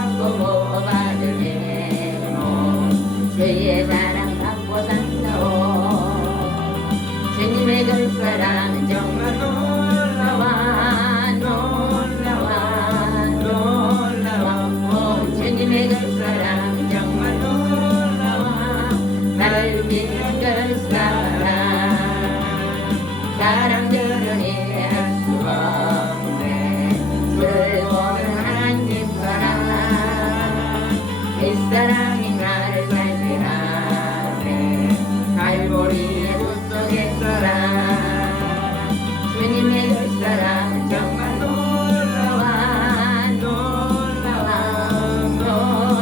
받고 못 받으면 주의 사랑 받고 산다오. 주님의 그 사랑은 정말 놀라워 놀라워 놀라워. 주님의 그 사랑은 정말 놀라워. 나를 믿는 그 사랑들은 이해할 수 없네. 즐거운 하나님 사랑, 이 사랑이 나를 살게 하네. 갈보리의 붓속의 사랑, 주님의 그 사랑은 정말 놀라워 놀라워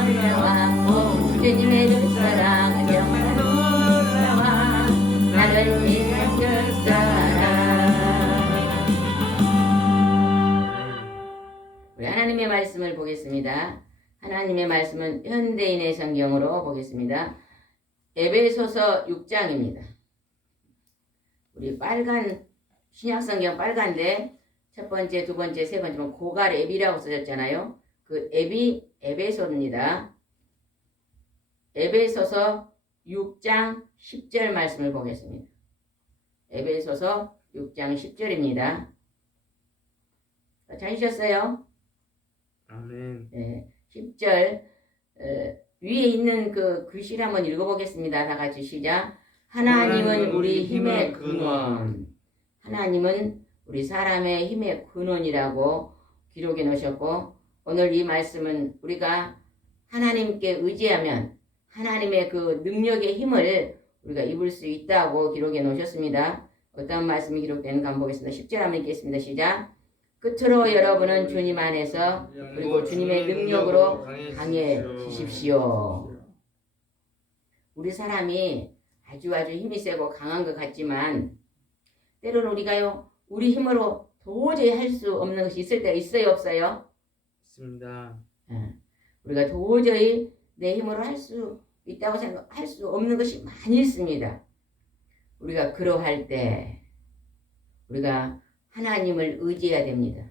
놀라워. 주님의 그 사랑은 정말 놀라워. 나를 믿는 그 사랑. 우리 하나님의 말씀을 보겠습니다. 하나님의 말씀은 현대인의 성경으로 보겠습니다. 에베소서 6장입니다. 우리 빨간 신약성경 빨간데 첫 번째, 두 번째, 세 번째는 고갈 앱이라고 써졌잖아요. 그 앱이 에베소입니다. 에베소서 6장 10절 말씀을 보겠습니다. 에베소서 6장 10절입니다. 찾으셨어요? 아멘. 네, 10절 위에 있는 그 글씨를 한번 읽어보겠습니다. 다 같이 시작. 하나님은 우리 힘의 근원. 하나님은 우리 사람의 힘의 근원이라고 기록해 놓으셨고, 오늘 이 말씀은 우리가 하나님께 의지하면 하나님의 그 능력의 힘을 우리가 입을 수 있다고 기록해 놓으셨습니다. 어떤 말씀이 기록되는가 한번 보겠습니다. 10절 한번 읽겠습니다. 시작. 끝으로 여러분은 주님 안에서 그리고 주님의 능력으로 강해지십시오. 우리 사람이 아주 힘이 세고 강한 것 같지만 때로는 우리가요, 우리 힘으로 도저히 할 수 없는 것이 있을 때가 있어요, 없어요? 있습니다. 우리가 도저히 내 힘으로 할 수 있다고 생각할 수 없는 것이 많이 있습니다. 우리가 그러할 때 우리가 하나님을 의지해야 됩니다.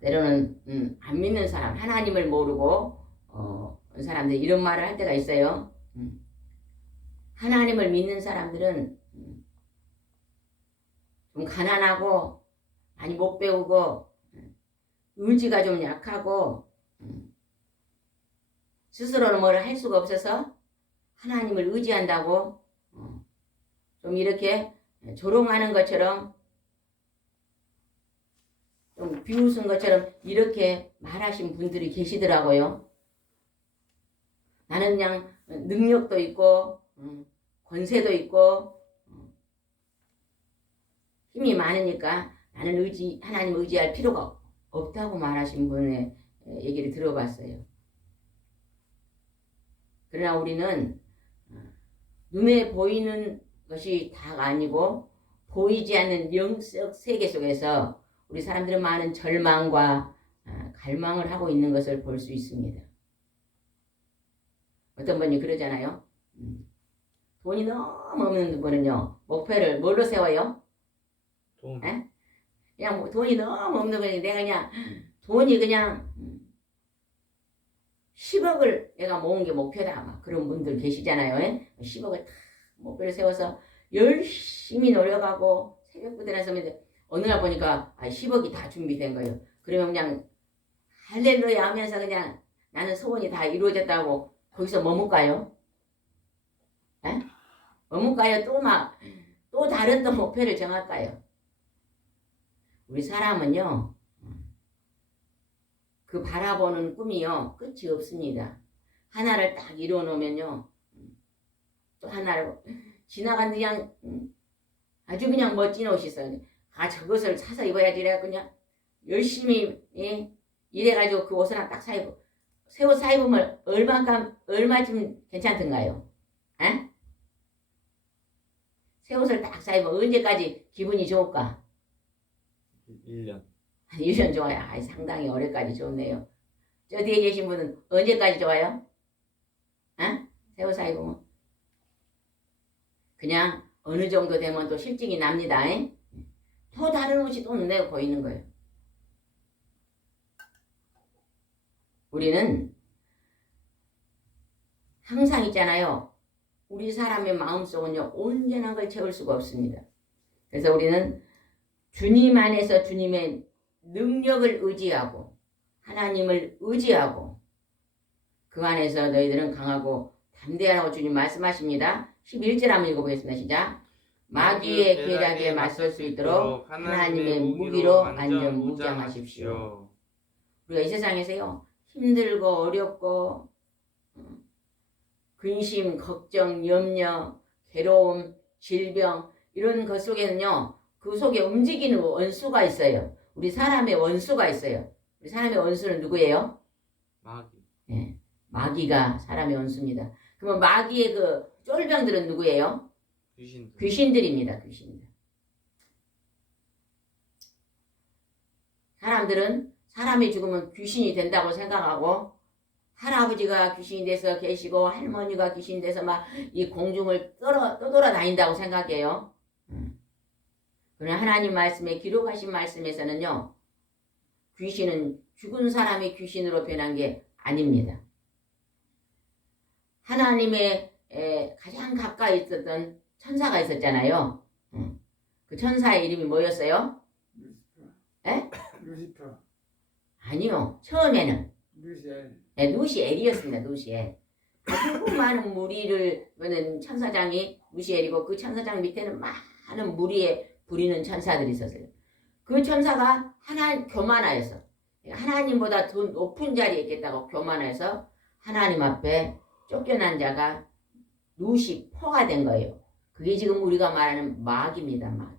때로는 안 믿는 사람, 하나님을 모르고 사람들이 이런 말을 할 때가 있어요. 하나님을 믿는 사람들은 좀 가난하고 많이 못 배우고 의지가 좀 약하고 스스로는 뭘 할 수가 없어서 하나님을 의지한다고 좀 이렇게 조롱하는 것처럼 좀 비웃은 것처럼 이렇게 말하신 분들이 계시더라고요. 나는 그냥 능력도 있고 권세도 있고 힘이 많으니까 나는 하나님 의지할 필요가 없다고 말하신 분의 얘기를 들어봤어요. 그러나 우리는 눈에 보이는 것이 다가 아니고 보이지 않는 영적 세계 속에서 우리 사람들은 많은 절망과 갈망을 하고 있는 것을 볼 수 있습니다. 어떤 분이 그러잖아요. 돈이 너무 없는 분은요, 목표를 뭘로 세워요? 돈. 그냥 돈이 너무 없는 분이 내가 그냥 돈이 그냥 10억을 내가 모은 게 목표다. 막 그런 분들 계시잖아요. 10억을 다 목표를 세워서 열심히 노력하고 새벽부터 나서 어느 날 보니까 10억이 다 준비된 거예요. 그러면 그냥 할렐루야 하면서 그냥 나는 소원이 다 이루어졌다고 거기서 머물까요? 머물까요? 또 다른 또 목표를 정할까요? 우리 사람은요, 그 바라보는 꿈이요, 끝이 없습니다. 하나를 딱 이루어 놓으면요, 또 하나를 지나간 그냥 아주 그냥 멋진 옷이 있어요. 저것을 사서 입어야지. 내가 그냥 열심히 일해가지고 그 옷을 하나 딱 사입고 새 옷 사입으면 얼마쯤 괜찮던가요? 새 옷을 딱 사입으면 언제까지 기분이 좋을까? 1년. 1년 좋아요. 상당히 오래까지 좋네요. 저 뒤에 계신 분은 언제까지 좋아요? 새 옷 사입으면 그냥 어느 정도 되면 또 실증이 납니다. 또 다른 옷이 또 눈에 보이는 거예요. 우리는 항상 있잖아요. 우리 사람의 마음속은요, 온전한 걸 채울 수가 없습니다. 그래서 우리는 주님 안에서 주님의 능력을 의지하고 하나님을 의지하고 그 안에서 너희들은 강하고 담대하라고 주님 말씀하십니다. 11절 한번 읽어보겠습니다. 시작. 마귀의 계략에 맞설 수 있도록 하나님의 무기로 완전 무장하십시오. 우리가 이 세상에서요, 힘들고 어렵고 근심, 걱정, 염려, 괴로움, 질병 이런 것 속에는요, 그 속에 움직이는 원수가 있어요. 우리 사람의 원수가 있어요. 우리 사람의 원수는 누구예요? 마귀. 네, 마귀가 사람의 원수입니다. 그러면 마귀의 그 쫄병들은 누구예요? 귀신. 귀신들입니다. 귀신들. 사람들은 사람이 죽으면 귀신이 된다고 생각하고 할아버지가 귀신이 돼서 계시고 할머니가 귀신이 돼서 막 이 공중을 떠돌아다닌다고 생각해요. 그러나 하나님 말씀에 기록하신 말씀에서는요. 귀신은 죽은 사람이 귀신으로 변한 게 아닙니다. 하나님의 가장 가까이 있었던 천사가 있었잖아요. 그 천사의 이름이 뭐였어요? 루시퍼. 아니요. 처음에는 루시엘. 누시엘이었습니다. 누시엘. 아주 많은 무리를 천사장이 누시엘이고 그 천사장 밑에는 많은 무리에 부리는 천사들이 있었어요. 그 천사가 교만하여서 하나님보다 더 높은 자리에 있겠다고 교만해서 하나님 앞에 쫓겨난 자가 루시퍼가 된 거예요. 그게 지금 우리가 말하는 마귀입니다. 마귀.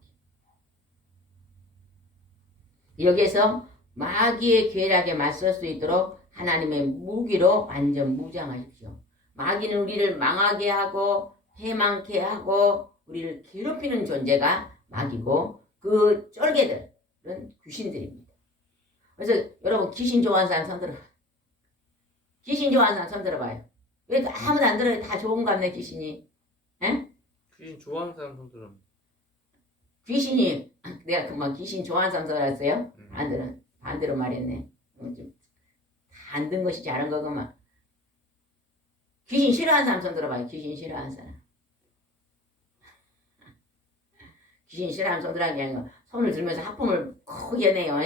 여기에서 마귀의 계략에 맞설 수 있도록 하나님의 무기로 완전 무장하십시오. 마귀는 우리를 망하게 하고 해망케 하고 우리를 괴롭히는 존재가 마귀고 그 쫄개들은 귀신들입니다. 그래서 여러분 귀신 좋아하는 사람 손 들어봐요. 귀신 좋아하는 사람 손 들어봐요. 왜 아무도 안 들어요? 다 좋은가 보네 귀신이. 에? 귀신 좋아하는 사람 손 들어. 귀신이 내가 그만 귀신 좋아하는 사람 들어왔어요? 안 들어. 반대로 말했네. 다 안 든 것이 잘한 거구만. 귀신 싫어하는 사람 손 들어봐요. 귀신 싫어하는 사람. 귀신 싫어하는 손 들어가게 하는 거. 손을 들면서 하품을 크게 내요.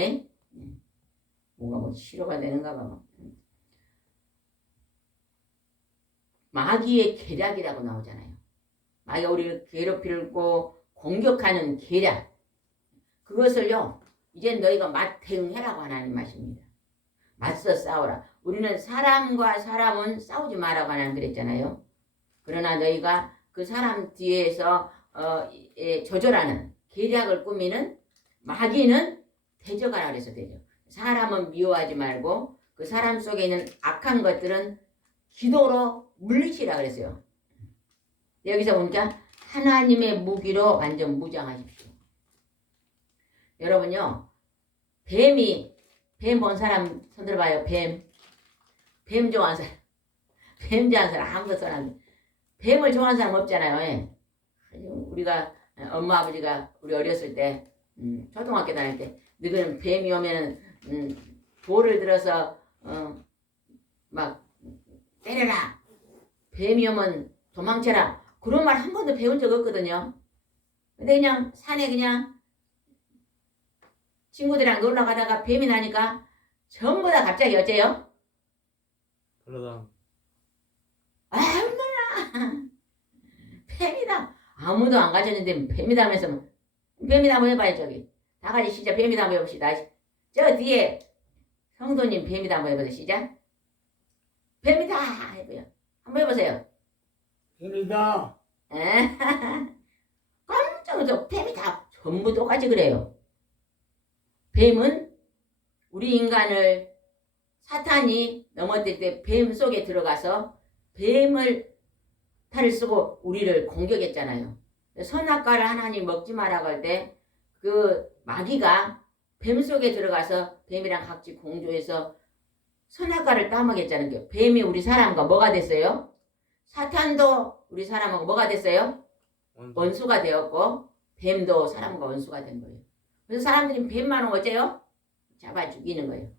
뭔가 뭐 치료가 되는가 봐. 마귀의 계략이라고 나오잖아요. 마귀가 우리를 괴롭히고 공격하는 계략. 그것을요. 이제 너희가 맞대응해라고 하나님 말씀입니다. 맞서 싸우라. 우리는 사람과 사람은 싸우지 마라고 하나님 그랬잖아요. 그러나 너희가 그 사람 뒤에서 조절하는 계략을 꾸미는 마귀는 대적하라 그래서 되죠. 사람은 미워하지 말고 그 사람 속에 있는 악한 것들은 기도로 물리치라 그랬어요. 여기서 보니까 하나님의 무기로 완전 무장하십시오. 여러분요. 뱀 본 사람 손 들어봐요. 뱀 좋아하는 사람. 뱀 좋아하는 사람 아무도 손 안 돼. 뱀을 좋아하는 사람 없잖아요. 우리가 엄마 아버지가 우리 어렸을 때 초등학교 다닐 때 너희는 뱀이 오면 돌을 들어서 막 때려라. 뱀이 오면 도망쳐라. 그런 말 한 번도 배운 적 없거든요. 근데 그냥 산에 그냥 친구들이랑 놀러 가다가 뱀이 나니까 전부 다 갑자기 어째요? 그러다 아, 엄마나 뱀이다. 아무도 안 가졌는데 뱀이다 하면서 뱀이다 한번 해봐요. 저기 다 같이 시작. 뱀이다 한번 해봅시다. 저 뒤에 성도님 뱀이다 한번 해보세요. 시작. 뱀이다 해봐요. 한번 해보세요. 뱀이다. 깜짝 놀라서 뱀이다. 전부 똑같이 그래요. 뱀은 우리 인간을 사탄이 넘어뜨릴 때 뱀 속에 들어가서 뱀을 탈을 쓰고 우리를 공격했잖아요. 선악과를 하나님 먹지 말라고 할 때 그 마귀가 뱀 속에 들어가서 뱀이랑 같이 공조해서 선악과를 따먹였자는 게 뱀이 우리 사람과 뭐가 됐어요? 사탄도 우리 사람하고 뭐가 됐어요? 원수가 되었고 뱀도 사람과 원수가 된 거예요. 그래서 사람들이 뱀만 오면 어째요? 잡아 죽이는 거예요.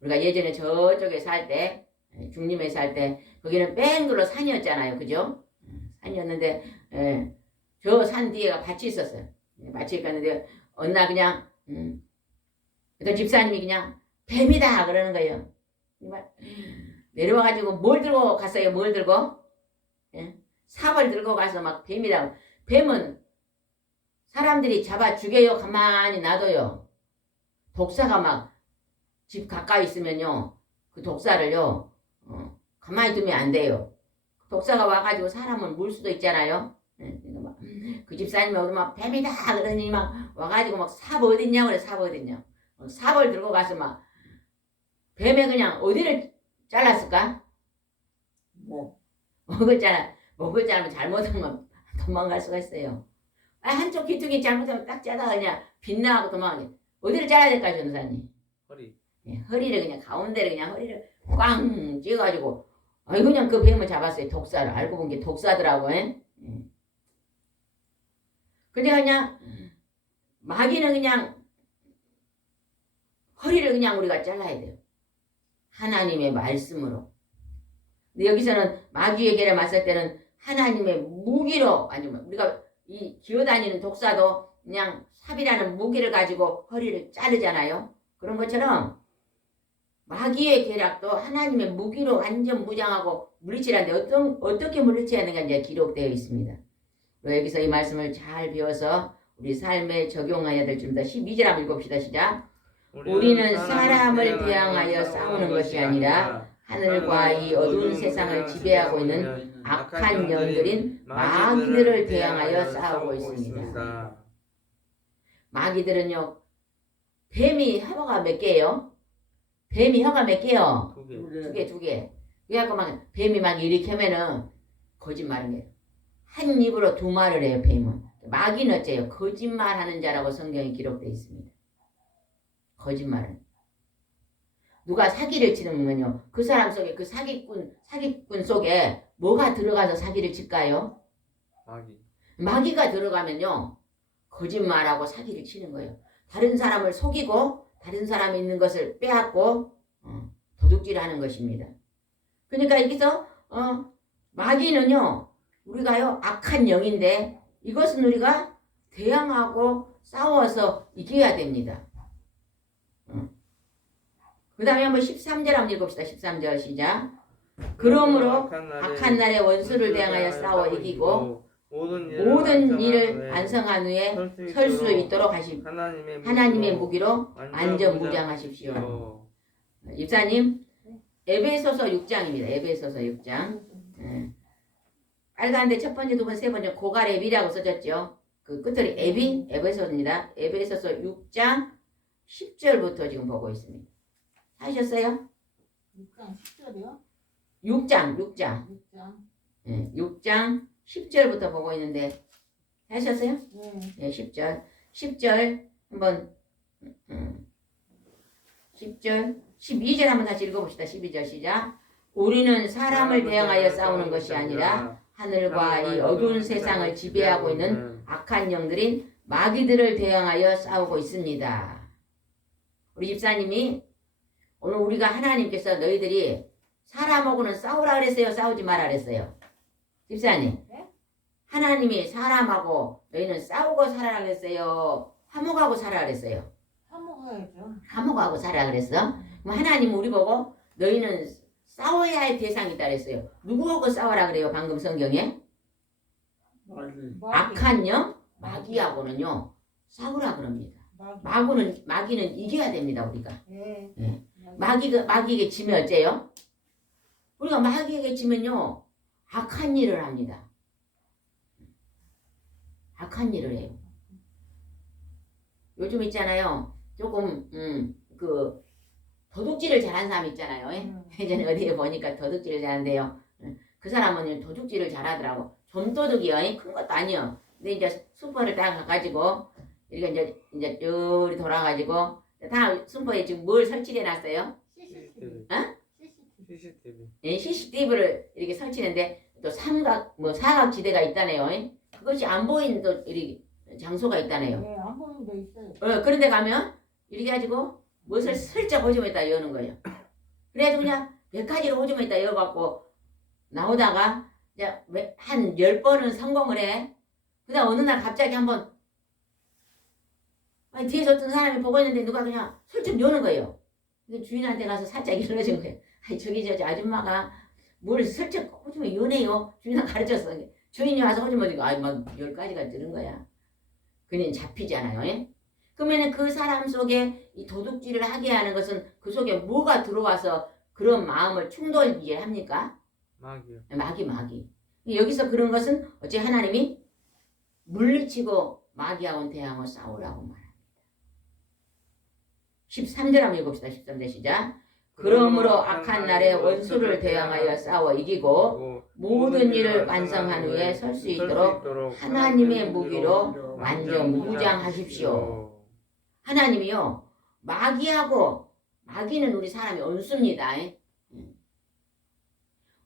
우리가 예전에 저쪽에 살 때, 중림에 살 때, 거기는 뺑글로 산이었잖아요. 그죠? 산이었는데, 저 산 뒤에가 밭이 있었어요. 밭이 있었는데, 어느 날 그냥, 어떤 집사님이 그냥, 뱀이다! 그러는 거예요. 내려와가지고 뭘 들고 갔어요? 뭘 들고? 삽을 들고 가서 막 뱀이다. 뱀은 사람들이 잡아 죽여요. 가만히 놔둬요. 독사가 막 집 가까이 있으면요. 그 독사를요. 가만히 두면 안 돼요. 독사가 와가지고 사람을 물 수도 있잖아요. 그 집사님이 오늘 막 뱀이다 그러니 막 와가지고 막 삽 어딨냐 그래. 삽 어딨냐. 삽을 들고 가서 막 뱀에 그냥 어디를 잘랐을까? 목을 자르면 잘못하면 도망갈 수가 있어요. 한쪽 귀퉁이 잘못하면 딱 짜다가 그냥 빗나가고 도망가게. 어디를 잘라야 될까요, 전사님? 허리. 허리를 그냥 가운데를 그냥 허리를 꽝 찍어가지고 그냥 그 뱀을 잡았어요. 독사를. 알고 본 게 독사더라고. 근데 그냥 마귀는 그냥 허리를 그냥 우리가 잘라야 돼요. 하나님의 말씀으로. 근데 여기서는 마귀에게 맞설 때는 하나님의 무기로, 아니면 우리가 이 기어다니는 독사도 그냥 삽이라는 무기를 가지고 허리를 자르잖아요. 그런 것처럼 마귀의 계략도 하나님의 무기로 완전 무장하고 물리치라는데 어떻게 물리쳐야 하는가 이제 기록되어 있습니다. 여기서 이 말씀을 잘 배워서 우리 삶에 적용해야 될 줄입니다. 12절 한번 읽읍시다. 시작. 우리는 사람을 대항하여 싸우는 것이 아니라 하늘과 이 어두운 세상을 지배하고 있는 악한 영들인 마귀들을 대항하여 싸우고 있습니다. 마귀들은요, 뱀이 혀가 몇 개예요? 뱀이 혀가 몇 개요? 두 개. 그래갖고 막 뱀이 막 이렇게 하면은 거짓말은 해요. 한 입으로 두 말을 해요, 뱀은. 마귀는 어째요? 거짓말하는 자라고 성경에 기록되어 있습니다. 거짓말은. 누가 사기를 치는 거면요. 그 사람 속에 그 사기꾼 속에 뭐가 들어가서 사기를 칠까요? 마귀가 들어가면요. 거짓말하고 사기를 치는 거예요. 다른 사람을 속이고 다른 사람이 있는 것을 빼앗고 도둑질하는 것입니다. 그러니까 여기서 마귀는요. 우리가요. 악한 영인데 이것은 우리가 대항하고 싸워서 이겨야 됩니다. 그 다음에 한번 13절 한번 읽읍시다. 13절 시작. 그러므로 악한 날에 원수를 대항하여 싸워 이기고 모든 일을 완성한 후에 설 수 있도록 하십시오. 하나님의 무기로 완전 무장하십시오. 입사님, 에베소서 6장입니다. 에베소서 6장. 빨간데 첫 번째, 두 번째, 세 번째 고갈에비라고 써졌죠. 그 끝들이 에베소입니다. 에베소서 6장 10절부터 지금 보고 있습니다. 하셨어요? 6장 10절이요? 6장. 6장 10절부터 보고 있는데 하셨어요? 네. 10절 한번 10절 12절 한번 다시 읽어봅시다. 12절 시작. 우리는 사람을 대항하여 싸우는 것이 아니라 하늘과 이 어두운 세상을 지배하고 있는 악한 영들인 마귀들을 대항하여 싸우고 있습니다. 우리 집사님이 오늘 우리가 하나님께서 너희들이 사람하고는 싸우라 그랬어요? 싸우지 마라 그랬어요? 집사님. 네? 하나님이 사람하고 너희는 싸우고 살아라 그랬어요? 화목하고 살아라 그랬어요? 화목해야죠. 화목하고 살아라 그랬어? 그럼 하나님 우리 보고 너희는 싸워야 할 대상이 있다 그랬어요. 누구하고 싸워라 그래요? 방금 성경에? 악한 영? 마귀하고는요. 싸우라 그럽니다. 마귀는 이겨야 됩니다. 우리가. 네. 마귀에게 지면 어째요? 우리가 마귀에게 지면요. 악한 일을 합니다. 악한 일을 해요. 요즘 있잖아요. 조금 그 도둑질을 잘하는 사람 있잖아요. 예전에 어디에 보니까 도둑질을 잘한대요. 그 사람은 도둑질을 잘하더라고. 좀도둑이요. 큰 것도 아니요. 근데 이제 슈퍼를 딱 가가지고 이렇게 이제 쭉 돌아가지고 다 슈퍼에 지금 뭘 설치해 놨어요? CCTV. CCTV. 예, CCTV를 이렇게 설치했는데 또 사각 지대가 있다네요. 그것이 안 보이는 또 이렇게 장소가 있다네요. 네, 안 보이는 데 있어요. 그런데 가면 이렇게 가지고 무엇을 슬쩍 오줌에다 여는 거예요. 그래가지고 그냥 100가지를 오줌에다 여갖고 나오다가 이제 한 10번은 성공을 해. 그다음 어느 날 갑자기 한번 뒤에서 어떤 사람이 보고 있는데 누가 그냥 슬쩍 여는 거예요. 근데 주인한테 가서 살짝 일러준 거예요. 아니 저기 저 아줌마가 뭘 슬쩍 오줌에 여네요. 주인한테 가르쳤어. 주인이 와서 오줌에 지고 아이 막 10가지가 들은 거야. 그냥 잡히잖아요. 예? 그러면 그 사람 속에 이 도둑질을 하게 하는 것은 그 속에 뭐가 들어와서 그런 마음을 충돌하게 합니까? 마귀요. 마귀. 여기서 그런 것은 어째 하나님이 물리치고 마귀하고는 대항을 싸우라고 말합니다. 13절 한번 읽읍시다. 13절 시작. 그러므로 악한 날에 원수를 대항하여 싸워 이기고 모든 일을 완성한 후에 설 수 있도록 하나님의 무기로 완전 무장하십시오. 하나님이요 마귀는 우리 사람이 원수입니다.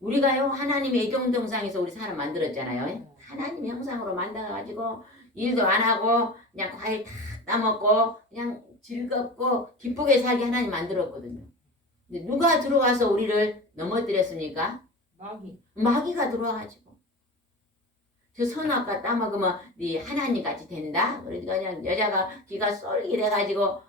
우리가요 하나님의 애경동상에서 우리 사람 만들었잖아요. 하나님 형상으로 만들어가지고 일도 안 하고 그냥 과일 다 따먹고 그냥 즐겁고 기쁘게 살게 하나님 만들었거든요. 근데 누가 들어와서 우리를 넘어뜨렸습니까? 마귀가 들어와가지고 저 선악과 따먹으면 네 하나님 같이 된다. 그러니까 그냥 여자가 기가 쏠기 돼가지고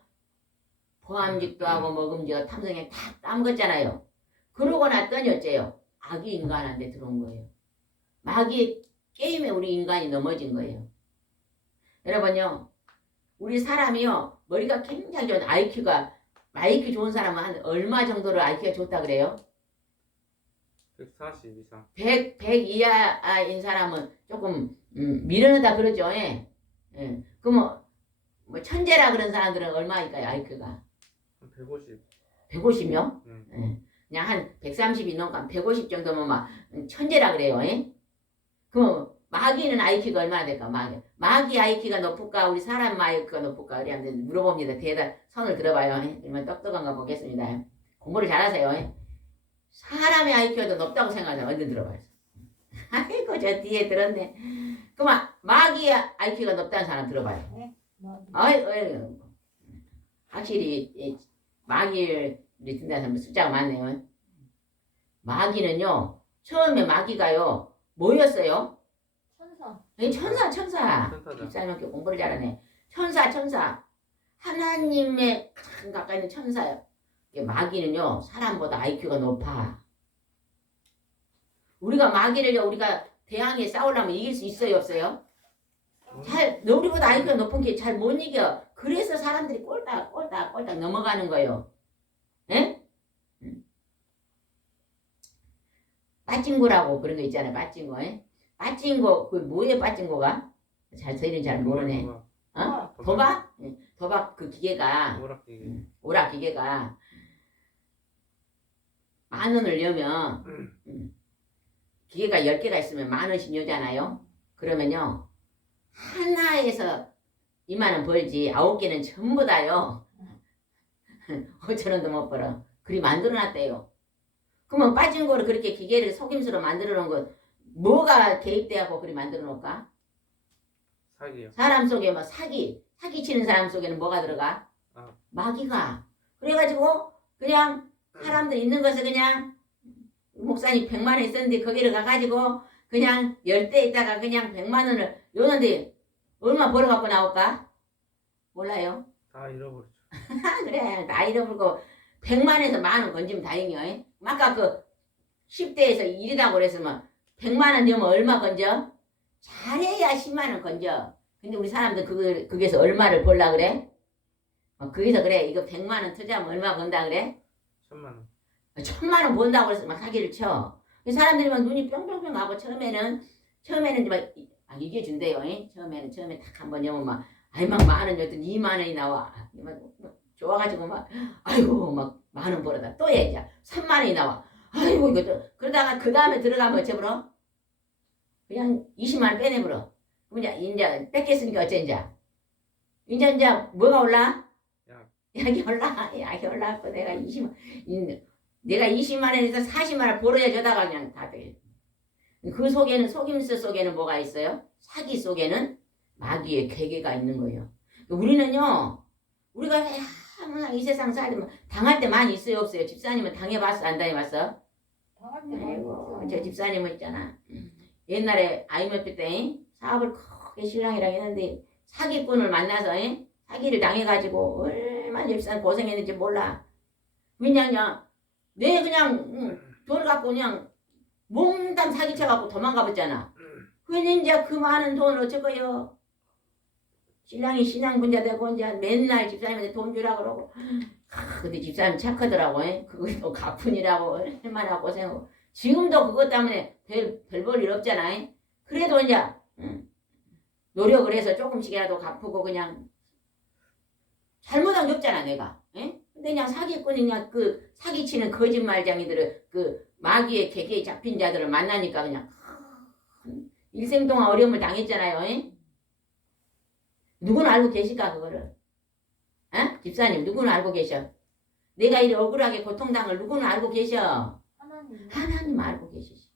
보암직도 하고 먹음직도 탐성에 다 따먹었잖아요. 그러고 났더니 어째요? 악이 인간한테 들어온 거예요. 마귀의 게임에 우리 인간이 넘어진 거예요. 여러분요, 우리 사람이요 머리가 굉장히 좋은 IQ 좋은 사람은 한 얼마 정도로 IQ가 좋다 그래요? 140 이상. 100 이하인 사람은 조금 미련하다 그러죠. 예. 그럼 뭐 천재라 그런 사람들은 얼마일까요? IQ가 150. 150명? 그냥 한 130이 넘고 150 정도면 막 천재라 그래요. 예? 그럼 마귀는 IQ가 얼마나 될까? 마귀 IQ가 높을까? 우리 사람 IQ가 높을까? 그래야 물어봅니다. 대답 손을 들어봐요. 예? 그러면 똑똑한가 보겠습니다. 공부를 잘하세요. 예? 사람의 IQ가 더 높다고 생각하면 얼른 들어봐요. 아이고 저 뒤에 들었네. 그만 마귀 IQ가 높다는 사람 들어봐요. 아이고 확실히 마귀를 든다는 사람 숫자가 많네요. 마귀는요 처음에 마귀가요 뭐였어요? 천사. 집사님께 공부를 잘하네. 천사. 하나님의 가장 가까이 있는 천사예요. 마귀는요 사람보다 IQ가 높아. 우리가 대항해 싸우려면 이길 수 있어요 없어요? 우리보다 IQ가 높은 게 잘 못 이겨. 그래서 사람들이 꼴딱 넘어가는 거예요. 에? 빠찡구라고 그런 거 있잖아요. 빠찡구. 빠찡구 그 뭐예요 빠찡구가? 저희는 잘 모르네. 도박? 도박 그 기계가 오락 기계가 10,000원을 여면 기계가 10개가 있으면 10,000원씩 여잖아요. 그러면요 하나에서 20,000원 벌지 9개는 전부 다요 5,000원도 못 벌어. 그리 만들어놨대요. 그러면 빠진 거를 그렇게 기계를 속임수로 만들어 놓은 거 뭐가 개입돼갖고 그리 만들어 놓을까? 사기요. 사람 속에 뭐 사기 치는 사람 속에는 뭐가 들어가? 마귀가. 그래가지고 그냥 사람들 있는 것을 그냥 목사님 100만 원 있었는데 거기를 가가지고 그냥 10대 있다가 그냥 100만 원을 요는데 얼마 벌어갖고 나올까? 몰라요. 다 잃어버렸죠. 그래 다 잃어버리고 100만에서 10,000원 건지면 다행이요. 아까 그 10대에서 1이라고 그랬으면 100만원 넣으면 얼마 건져? 잘해야 10만원 건져. 근데 우리 사람들 거기서 얼마를 벌라 그래? 거기서 그래 이거 100만원 투자하면 얼마 번다 그래? 1,000,000원. 1,000만원 번다고 그래서 막 사기를 쳐. 사람들이 막 눈이 뿅뿅뿅 하고 처음에는 막 이게 준대요. 처음에 딱 한번 여면 막 아이 막 10,000원 였더니 20,000원이 나와. 막 좋아가지고 막 아이고 막 10,000원 벌어다 또 해. 이제 30,000원이 나와. 아이고 이거 그러다가 그 다음에 들어가면 어째 벌어? 그냥 20만원 빼내버려. 그럼 이제 뺏겼으니까 어째 이제 뭐가 올라? 약이 올라. 약이 올라갖고 내가 20만원에서 40만원 벌어야 저다가 그냥 다 돼. 그 속에는 속임수 속에는 뭐가 있어요? 사기 속에는 마귀의 괴계가 있는 거예요. 우리는요 우리가 항상 이 세상 살면 당할 때 많이 있어요, 없어요? 집사님은 당해봤어, 안 당해봤어? 당할 때 많이 아이고, 있죠. 저 집사님은 있잖아. 옛날에 IMF 때 사업을 크게 신랑이랑 했는데 사기꾼을 만나서 사기를 당해가지고 얼마나 집사님 고생했는지 몰라. 왜냐냐, 내 그냥 돈을 갖고 그냥 몽땅 사기쳐갖고 도망가 봤잖아. 근데 이제 그 많은 돈을 어쩔 거요? 신랑이 신앙분자 되고 이제 맨날 집사님한테 돈 주라 그러고. 근데 집사님 착하더라고. 그것도 가뿐이라고 얼마나 고생하고. 지금도 그것 때문에 별 볼 일 없잖아. 그래도 이제 노력을 해서 조금씩이라도 갚고 그냥 잘못한 게 없잖아 내가. 근데 그냥 사기꾼이 그냥 그 사기치는 거짓말쟁이들을 그 마귀의 계계에 잡힌 자들을 만나니까 그냥 일생 동안 어려움을 당했잖아요. 누구는 알고 계실까 그거를? 집사님 누구는 알고 계셔? 내가 이리 억울하게 고통당을 누구는 알고 계셔? 하나님. 하나님 알고 계시지.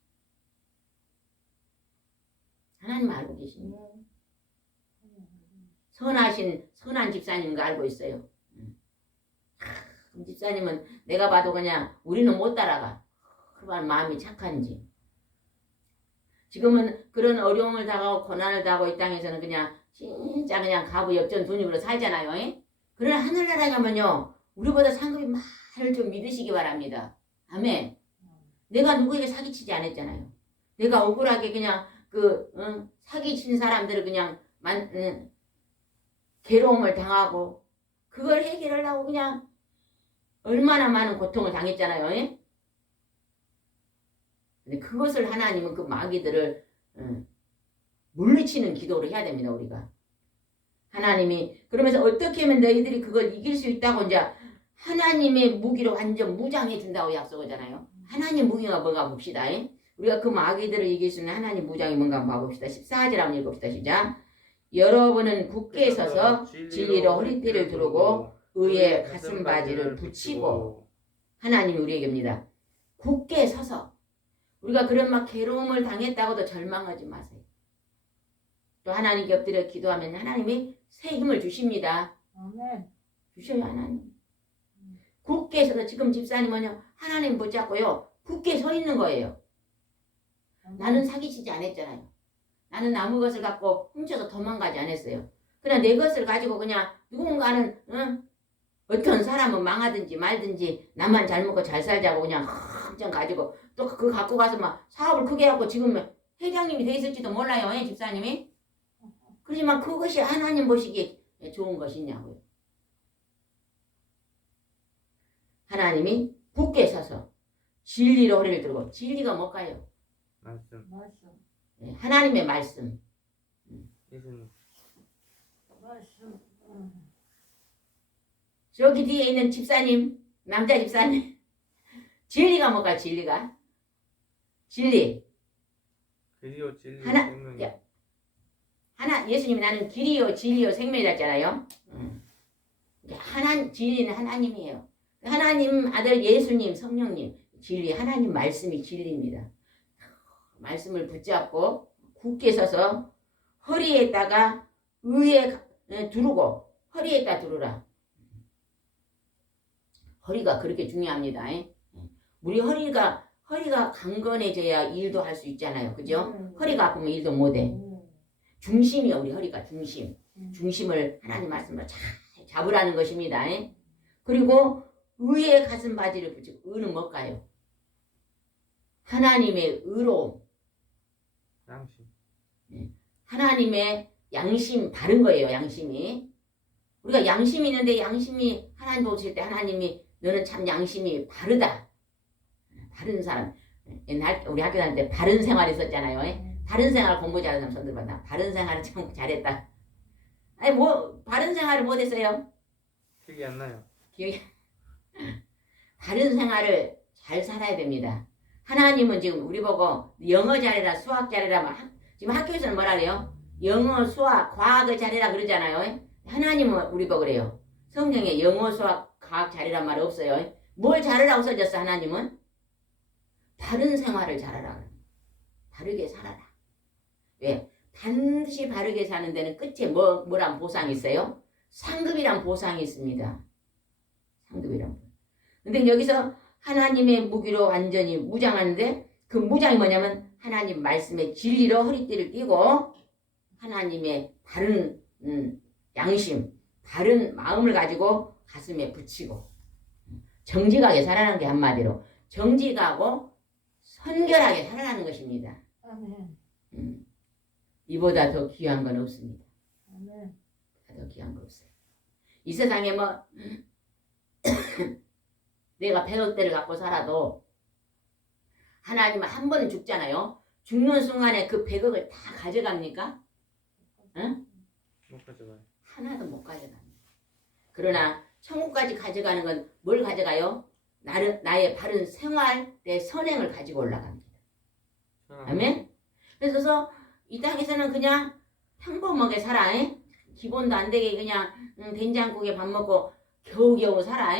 하나님 알고 계십니다. 선한 집사님인 거 알고 있어요. 집사님은 내가 봐도 그냥 우리는 못 따라가. 그만 마음이 착한지. 지금은 그런 어려움을 당하고 고난을 당하고 이 땅에서는 그냥 진짜 그냥 가부 역전 돈입으로 살잖아요. 그러나 하늘나라에 가면요 우리보다 상급이 많을 좀 믿으시기 바랍니다. 아멘. 내가 누구에게 사기치지 않았잖아요. 내가 억울하게 그냥 사기친 사람들을 그냥 괴로움을 당하고 그걸 해결하려고 그냥 얼마나 많은 고통을 당했잖아요. 근데 그것을 하나님은 그 마귀들을 물리치는 기도를 해야 됩니다. 우리가. 하나님이 그러면서 어떻게 하면 너희들이 그걸 이길 수 있다고 이제 하나님의 무기로 완전 무장해 준다고 약속하잖아요. 하나님 무기가 뭔가 봅시다. 우리가 그 마귀들을 이길 수 있는 하나님 무장이 뭔가 한번 봐봅시다. 14절 한번 읽읍시다. 시작. 여러분은 굳게 서서 진리로 허리띠를 두르고 의의 가슴바지를 붙이고. 하나님이 우리에게입니다. 굳게 서서. 우리가 그런 막 괴로움을 당했다고도 절망하지 마세요. 또 하나님께 엎드려 기도하면 하나님이 새 힘을 주십니다. 아멘. 주셔요 하나님. 굳게 서서 지금 집사님은요 하나님 붙잡고요 굳게 서 있는 거예요. 나는 사기치지 않았잖아요. 나는 남의 것을 갖고 훔쳐서 도망가지 않았어요. 그냥 내 것을 가지고 그냥 누군가는 어떤 사람은 망하든지 말든지 나만 잘 먹고 잘 살자고 그냥 엄청 가지고 또 그거 갖고 가서 막 사업을 크게 하고 지금 회장님이 돼 있을지도 몰라요. 집사님이. 그렇지만 그것이 하나님 보시기에 좋은 것이냐고요. 하나님이 굳게 서서 진리로 허리를 들고. 진리가 뭘까요? 말씀. 하나님의 말씀. 예수님. 말씀. 저기 뒤에 있는 집사님, 남자 집사님. 진리가 뭘까요? 진리가? 진리. 길이요 진리 하나- 생명이. 야. 예수님이 나는 길이요 진리요 생명이라 했잖아요. 진리는 하나님이에요. 하나님 아들 예수님 성령님 진리 하나님 말씀이 진리입니다. 말씀을 붙잡고 굳게 서서 허리에다가 의에 두르고 허리에다 두르라. 허리가 그렇게 중요합니다. 우리 허리가 강건해져야 일도 할 수 있잖아요. 그죠? 허리가 아프면 일도 못해. 중심이요 우리 허리가 중심. 중심을 하나님 말씀으로 잘 잡으라는 것입니다. 그리고 의의 가슴바지를 붙이고. 의는 뭘까요? 하나님의 의로움. 양심. 하나님의 양심 바른 거예요. 양심이. 우리가 양심이 있는데 양심이 하나님 보실 때 하나님이 너는 참 양심이 바르다. 바른 사람. 옛날 우리 학교 다닐 때 바른 생활 있었잖아요. 바른 생활 공부 잘하는 사람 손들 받나. 바른 생활을 참 잘했다. 아니 뭐 바른 생활을 못했어요. 기억이 안 나요. 기억이. 바른 생활을 잘 살아야 됩니다. 하나님은 지금 우리 보고 영어 잘해라 수학 잘해라 지금 학교에서는 뭐라 그래요? 영어 수학 과학을 잘해라 그러잖아요. 하나님은 우리 보고 그래요. 성경에 영어 수학 과학 잘해란 말 없어요. 뭘 잘하라고 써졌어 하나님은? 바른 생활을 잘하라. 바르게 살아라. 왜? 반드시 바르게 사는 데는 끝에 뭐란 보상이 있어요? 상급이란 보상이 있습니다. 상급이란 분. 근데 여기서 하나님의 무기로 완전히 무장하는데 그 무장이 뭐냐면 하나님 말씀의 진리로 허리띠를 띠고 하나님의 바른 양심, 바른 마음을 가지고 가슴에 붙이고 정직하게 살아가는 게 한마디로 정직하고 선결하게 살아가는 것입니다. 아멘. 이보다 더 귀한 건 없습니다. 아멘. 더 귀한 거 없어요. 이 세상에 뭐 내가 100억대를 갖고 살아도 하나님은 한 번은 죽잖아요. 죽는 순간에 그 100억을 다 가져갑니까? 응? 못 가져가요. 하나도 못 가져갑니다. 그러나 천국까지 가져가는 건 뭘 가져가요? 나의 바른 생활, 내 선행을 가지고 올라갑니다. 아멘? 그래서 이 땅에서는 그냥 평범하게 살아. 기본도 안 되게 그냥 된장국에 밥 먹고 겨우겨우 살아.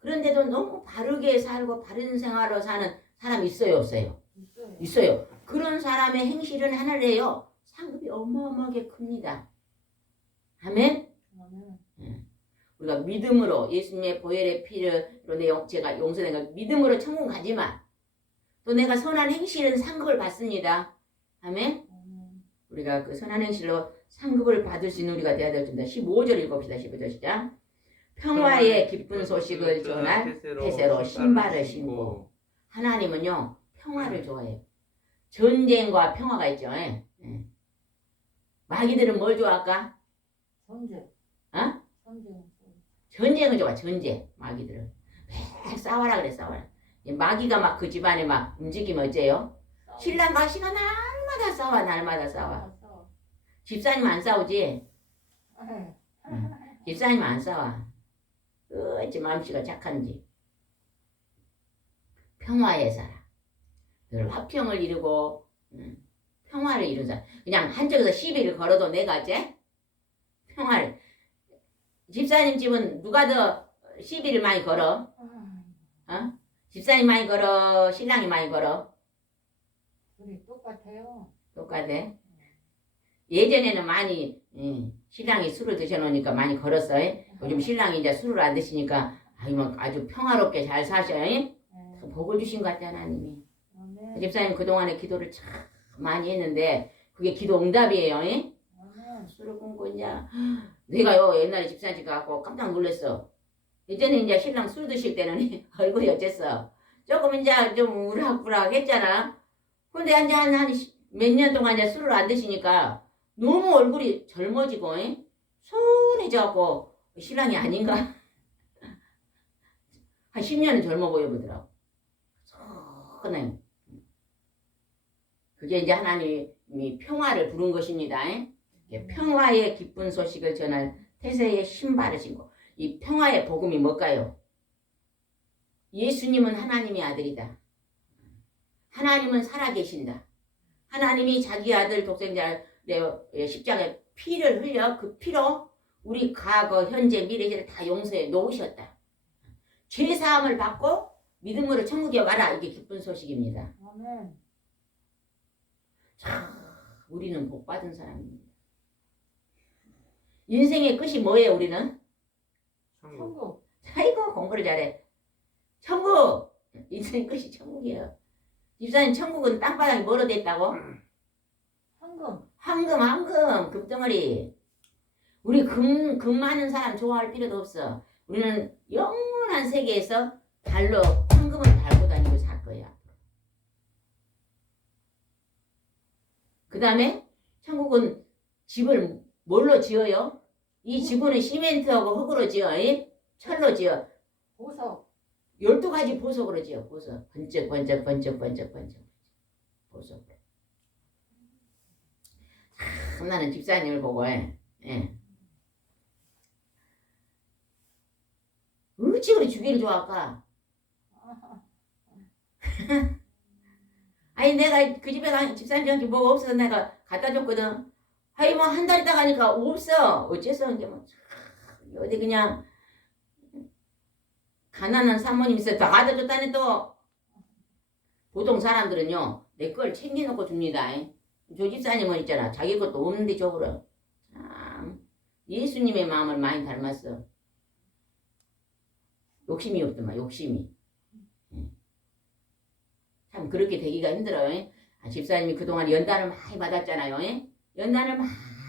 그런데도 너무 바르게 살고 바른 생활로 사는 사람이 있어요, 없어요? 있어요. 있어요. 그런 사람의 행실은 하늘에요. 상급이 어마어마하게 큽니다. 아멘? 아멘. 우리가 믿음으로 예수님의 보혈의 피로 제가 용서된 거 믿음으로 천국 가지만 또 내가 선한 행실은 상급을 받습니다. 아멘? 아멘. 우리가 그 선한 행실로 상급을 받을 수 있는 우리가 되어야 됩니다. 15절 읽읍시다. 15절 시작. 평화의 기쁜 소식을 전할 태세로 신발을 신고. 하나님은요 평화를 좋아해요. 전쟁과 평화가 있죠. 마귀들은 뭘 좋아할까? 전쟁. 어? 전쟁. 전쟁을 좋아. 전쟁. 마귀들은 막 싸워라 그래. 싸워라. 마귀가 막 그 집안에 막 움직이면 어째요? 신랑과 신랑 날마다 싸워. 날마다 싸워. 싸워. 집사님 안 싸우지? 네. 집사님 안 싸워. 어찌 마음씨가 착한지. 평화에 살아. 늘 화평을 이루고 평화를 이룬 사람. 그냥 한쪽에서 시비를 걸어도 내가 이제 평화를. 집사님 집은 누가 더 시비를 많이 걸어? 어? 집사님 많이 걸어? 신랑이 많이 걸어? 둘이 똑같아요. 똑같아. 예전에는 많이 신랑이 술을 드셔놓으니까 많이 걸었어. 요즘 신랑이 이제 술을 안 드시니까 아주 평화롭게 잘 사셔요. 네. 복을 주신 것 같아 하나님이. 아멘. 집사님 그동안에 기도를 참 많이 했는데 그게 기도 응답이에요. 아멘. 술을 끊고 이제 내가요 옛날에 집사님 집 가고 깜짝 놀랐어. 이제는 이제 신랑 술 드실 때는 얼굴이 어쨌어. 조금 이제 좀 우락부락 했잖아. 근데 이제 한 몇 년 동안 이제 술을 안 드시니까 너무 얼굴이 젊어지고 순해져갖고 신랑이 아닌가? 한 10년은 젊어 보여 보더라고. 선해. 그게 이제 하나님이 평화를 부른 것입니다. 평화의 기쁜 소식을 전할 태세의 신발을 신고. 이 평화의 복음이 뭘까요? 예수님은 하나님의 아들이다. 하나님은 살아계신다. 하나님이 자기 아들 독생자의 십자가에 피를 흘려 그 피로 우리 과거, 현재, 미래를 다 용서해 놓으셨다. 죄사함을 받고 믿음으로 천국에 와라. 이게 기쁜 소식입니다. 아멘. 참 우리는 복받은 사람입니다. 인생의 끝이 뭐예요 우리는? 천국. 천국. 아이고 공부를 잘해. 천국! 인생의 끝이 천국이에요. 집사님 천국은 땅바닥이 뭐로 됐다고? 황금. 황금 금덩어리. 우리 금 많은 사람 좋아할 필요도 없어. 우리는 영원한 세계에서 발로 황금을 달고 다니고 살 거야. 그 다음에 천국은 집을 뭘로 지어요? 이 지구는 시멘트하고 흙으로 지어. 철로 지어. 보석. 12가지 보석으로 지어. 보석. 번쩍 보석. 나는 집사님을 보고 어찌 그리 주기를 좋아할까? 아니 내가 그 집에 가 집사님 저한테 뭐가 없어서 내가 갖다 줬거든. 아니 뭐 한 달 있다 가니까 없어. 어째서 이게 뭐 어디 그냥 가난한 사모님 있어요. 다 갖다 줬다니 또. 보통 사람들은요 내 걸 챙겨놓고 줍니다. 조 집사님은 있잖아 자기 것도 없는데 줘버려. 참 예수님의 마음을 많이 닮았어. 욕심이 없더만 욕심이. 참 그렇게 되기가 힘들어요. 집사님이 그동안 연단을 많이 받았잖아요. 연단을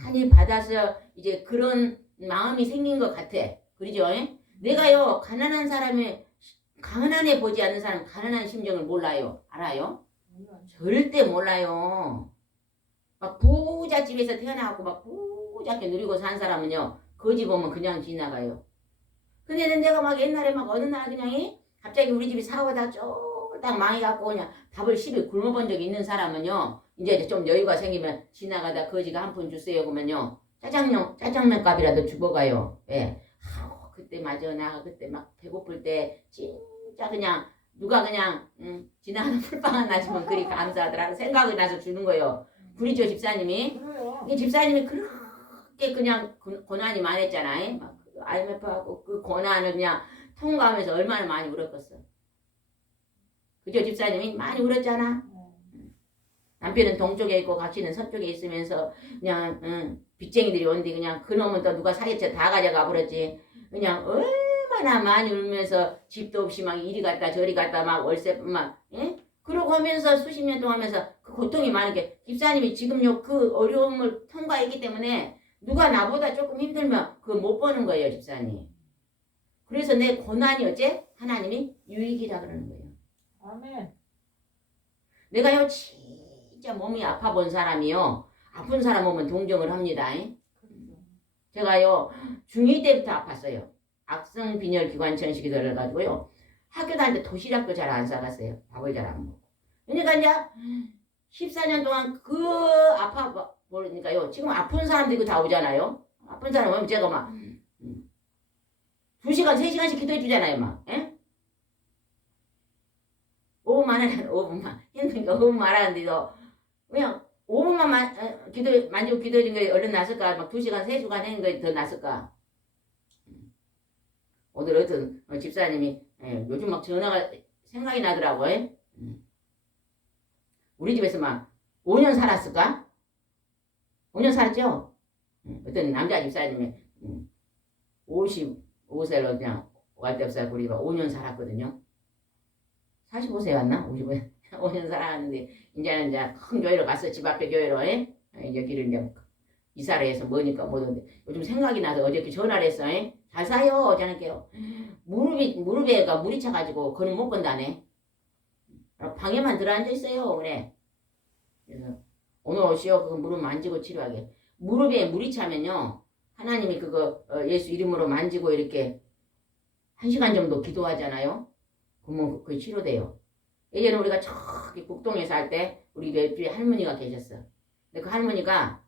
많이 받아서 이제 그런 마음이 생긴 것 같아. 그러죠? 내가요 가난한 사람이 가난해 보지 않는 사람 가난한 심정을 몰라요. 알아요? 절대 몰라요. 막 부잣집에서 태어나고 막 부잣게 누리고 산 사람은요 그 집 오면 그냥 지나가요. 근데 내가 막 옛날에 막 어느 날 그냥 갑자기 우리 집이 사고다 쫄딱 망해갖고 그냥 밥을 10일 굶어본 적이 있는 사람은요 이제 좀 여유가 생기면 지나가다 거지가 한 푼 주세요 그러면요 짜장면 값이라도 주고 가요. 예. 그때 맞아 나 그때 막 배고플 때 진짜 그냥 누가 그냥 지나가는 풀빵 하나 주면 그리 감사하더라 생각이 나서 주는 거예요. 그러죠 집사님이. 그래요. 이 집사님이 그렇게 그냥 고난이 많았잖아요. 막 IMF하고 그 고난을 그냥 통과하면서 얼마나 많이 울었겠어. 그죠 집사님이 많이 울었잖아. 남편은 동쪽에 있고 각시는 서쪽에 있으면서 그냥 빚쟁이들이 온뒤 그냥 그놈은 또 누가 사기쳐 다 가져가 버렸지. 그냥 얼마나 많이 울면서 집도 없이 막 이리 갔다 저리 갔다 막 월세 막 그러고 하면서 수십 년 동안 하면서 그 고통이 많은 게 집사님이 지금요 그 어려움을 통과했기 때문에 누가 나보다 조금 힘들면 그거 못 보는 거예요 집사님. 그래서 내 고난이 어째 하나님이 유익이라 그러는 거예요. 아멘. 내가요 진짜 몸이 아파 본 사람이요 아픈 사람 오면 동정을 합니다. 제가요 중2 때부터 아팠어요. 악성 빈혈 기관천식이 들어가지고요 학교 다닐 때 도시락도 잘 안 싸갔어요. 밥을 잘 안 먹고. 그러니까 이제 14년 동안 그 아파 보니까요 지금 아픈 사람들이 다 오잖아요. 아픈 사람 오면 제가 막 2시간 3시간씩 기도해 주잖아요 막. 5분만 하는 5분만 힘드니까 5분만 하는데도 그냥 5분만 만지고 기도해 준 게 얼른 낫을까? 막 2시간 3시간 하는 게 더 낫을까? 오늘 어떤 집사님이 요즘 막 전화가 생각이 나더라고요. 우리 집에서 막 5년 살았을까? 5년 살았죠? 어떤 남자 집사님이 55세로 그냥 왈데없어 우리 집 5년 살았거든요. 45세 왔나? 55세 5년 살았는데 이제는 이제 큰 교회로 갔어. 집 앞에 교회로 여기를 이제 이사를 해서 뭐니까 못 오는데 요즘 생각이 나서 어저께 전화를 했어. 잘 사요. 저녁에요. 무릎에가 물이 차가지고 그는 못 건다네. 방에만 들어앉아 있어요. 그래. 그래서 오늘 오시오. 그 무릎 만지고 치료하게. 무릎에 물이 차면요. 하나님이 그거 예수 이름으로 만지고 이렇게 1시간 정도 기도하잖아요. 그러면 그게 치료돼요. 예전에 우리가 저기 국동에 살 때 우리 옆집에 할머니가 계셨어. 근데 그 할머니가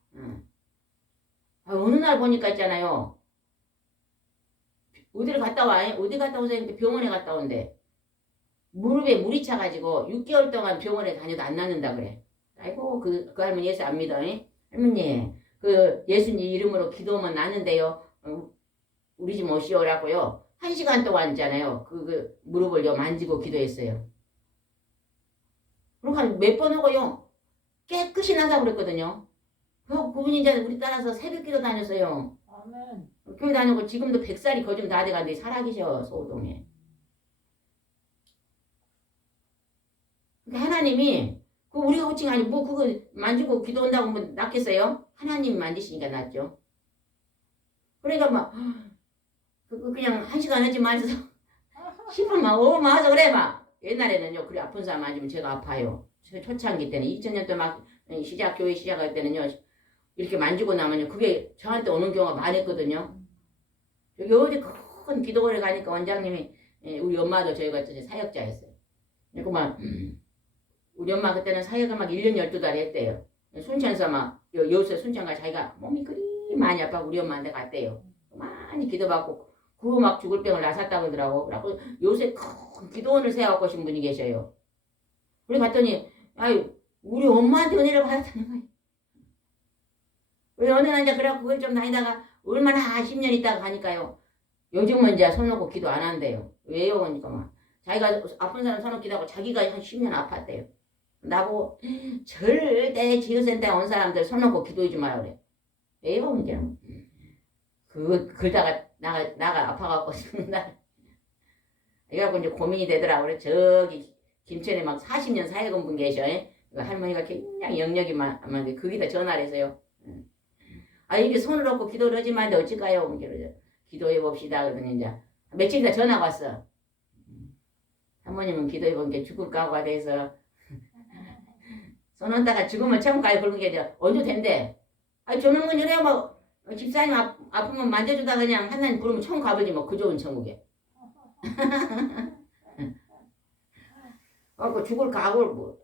어느 날 보니까 있잖아요. 어디를 갔다 와? 어디 갔다 오세요? 근데 병원에 갔다 온대. 무릎에 물이 차가지고 6개월 동안 병원에 다녀도 안 낫는다 그래. 아이고 그 할머니 예수 안 믿어. 할머니 그 예수님 이름으로 기도하면 낫는데요. 우리 집 오시오라고요. 1시간 동안 있잖아요. 그 무릎을 만지고 기도했어요. 그러고 한 몇 번 하고요. 깨끗이 나서 그랬거든요. 그분이 이제 우리 따라서 새벽기도 다녔어요. 아멘. 교회 다니고 지금도 100살이 거좀 다 돼가는데 살아계셔 소동에. 그러니까 하나님이 그 우리가 호칭 아니 뭐 그거 만지고 기도한다고 뭐 낫겠어요? 하나님이 만지시니까 낫죠. 그러니까 막 그냥 1시간 하지 마셔서 10분 막 5분 와서 그래 막. 옛날에는요 그래 아픈 사람 만지면 제가 아파요. 초창기 때는 2000년대 막 교회 시작할 때는요 이렇게 만지고 나면요 그게 저한테 오는 경우가 많았거든요. 여기 어디 큰 기도원에 가니까 원장님이 우리 엄마도 저희가 사역자였어요. 그리고 막 우리 엄마 그때는 사역을 막 1년 12달 했대요. 순천에서 막 여수 순천가 자기가 몸이 그리 많이 아파 우리 엄마한테 갔대요. 많이 기도받고 그 막 죽을 병을 나섰다고 그러더라고. 그래갖고 요새 큰 기도원을 세워갖고 오신 분이 계셔요. 그래 갔더니 아유 우리 엄마한테 은혜를 받았다는 거예요. 왜 어느 날 이제 그래갖고 그걸 좀 다니다가 얼마나 10년 있다가 가니까요. 요즘은 이제 손 놓고 기도 안 한대요. 왜요? 그러니까 막 자기가 아픈 사람 손 놓고 기도하고 자기가 한 10년 아팠대요. 나보고 절대 지어센터에 온 사람들 손 놓고 기도하지 마요 그래. 왜요? 이제는 그러다가 나가 아파갖고 죽는 날 이래갖고 이제 고민이 되더라고. 그래 저기 김천에 막 40년 사회공 분 계셔. 그 할머니가 굉장히 영역이 많은데 거기다 전화를 해서요. 아 이게 손을 얹고 기도를 하지 마는데 어찌까요? 그러죠. 기도해 봅시다. 그러더니 이제 며칠 있다 전화가 왔어. 사모님은 기도해 보니까 죽을 각오가 돼서 손 얹다가 죽으면 천국 가요. 그런 게 이제 언제 된대. 아니 저는 뭐 이래야 뭐 집사님 아프면 만져주다 그냥 하나님 부르면 천국 가버리지 뭐 그 좋은 천국에. 그 죽을 각오를 뭐